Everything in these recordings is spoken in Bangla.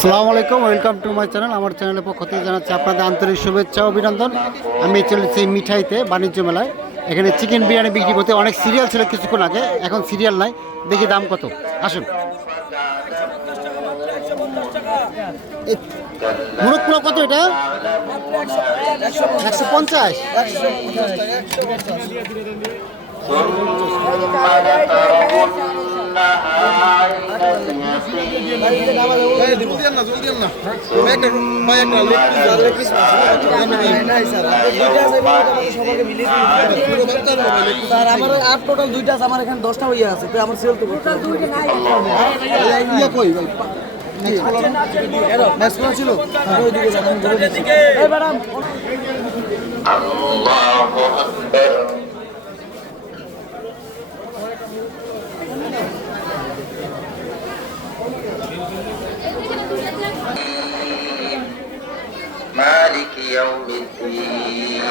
আসসালামু আলাইকুম, ওয়েলকাম টু মাই চ্যানেল। আমার চ্যানেলের পক্ষ থেকে জানাচ্ছি আপনাদের আন্তরিক শুভেচ্ছা, অভিনন্দন। আমি চলেছি মিঠাইতে, বাণিজ্য মেলায়। এখানে চিকেন বিরিয়ানি বিক্রি করতে অনেক সিরিয়াল ছিল কিছুক্ষণ আগে, এখন সিরিয়াল নাই। দেখি দাম কত? আসুন। কত এটা? একশো পঞ্চাশ। আমার আট টোটাল দুইটা আছে আমার এখানে দশটা হইয়া আছে আমার সেল তো। ইয়া ছিল। এই ম্যাডাম يوم الدين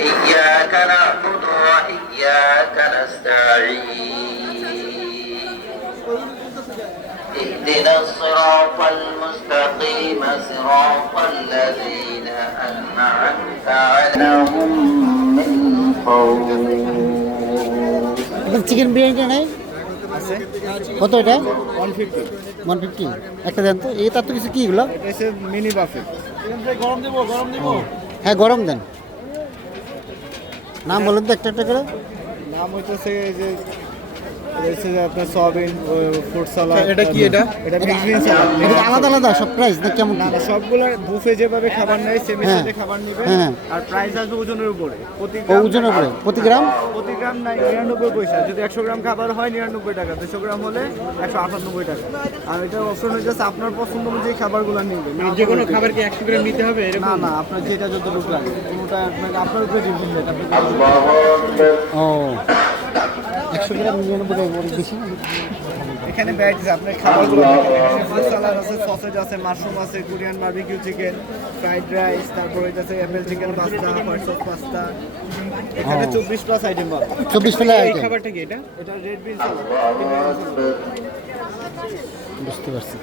إياك نعبد وإياك نستعين اهدنا الصراط المستقيم صراط الذين أنعمت عليهم من فوق এটা চিকেন বিরিয়ানিটা নেই কত এটা? ওয়ান ফিফটি ওয়ান ফিফটি একটা দেন তো। এটা তো কিছু কি এগুলো? মিনি বাফে গরম দেবো গরম দেবো। হ্যাঁ গরম দেন। নাম বলেন তো একটা একটা করে। নাম হইতেছে যে আপনার সয়াবিন ফুড সালাদ এটা কি এটা? এটা মিক্স বিন সালাদ এটা আলাদা আলাদা সব প্রাইস না কেমন না সবগুলো বুফে যেভাবে খাবার নেয় হ্যাঁ। সাথে খাবার নেবে। হ্যাঁ। আর প্রাইস আসবে ওজনের উপরে। প্রতি গ্রাম ওজনের উপরে। প্রতি গ্রাম? প্রতি গ্রাম নাই নিরানব্বই পয়সা। যদি একশো গ্রাম খাবার হয় নিরানব্বই টাকা। দুশো গ্রাম হলে একশো আটানব্বই টাকা। আর এটা অপশন হয়ে যাচ্ছে আপনার পছন্দ অনুযায়ী খাবারগুলো নেবেন যে কোনো খাবার কি একশো গ্রাম নিতে হবে এরকম? না না আপনার যেটা যতটুকু লাগে। কোনোটা আপনাকে আপনার উপরে ডিপেন্ড এটা ও। একশো গ্রাম নিরানব্বই টাকা করে বেশি এখানে ভ্যারাইটিস আপনার খাবারগুলো সালাদ আছে সসেজ আছে মাশরুম আছে Korean barbecue chicken fried rice তারপর হইতাছে apple chicken pasta white sauce pasta এখানে চব্বিশ প্লাস আইটেম পাবেন। চব্বিশ ফেলে এই খাবারটা কি এটা? এটা রেড বিন বুঝতে পারছি।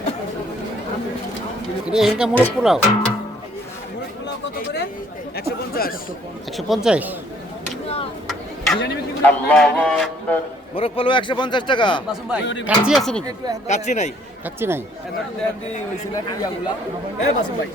এটা এখানকার মুরগ পোলাও? একশো পঞ্চাশ। মোরগ পোলাও একশো পঞ্চাশ টাকা। কাচ্চি আছে নাকি? কাচ্চি নাই। কাচ্চি নাই। এই বাসুম ভাই।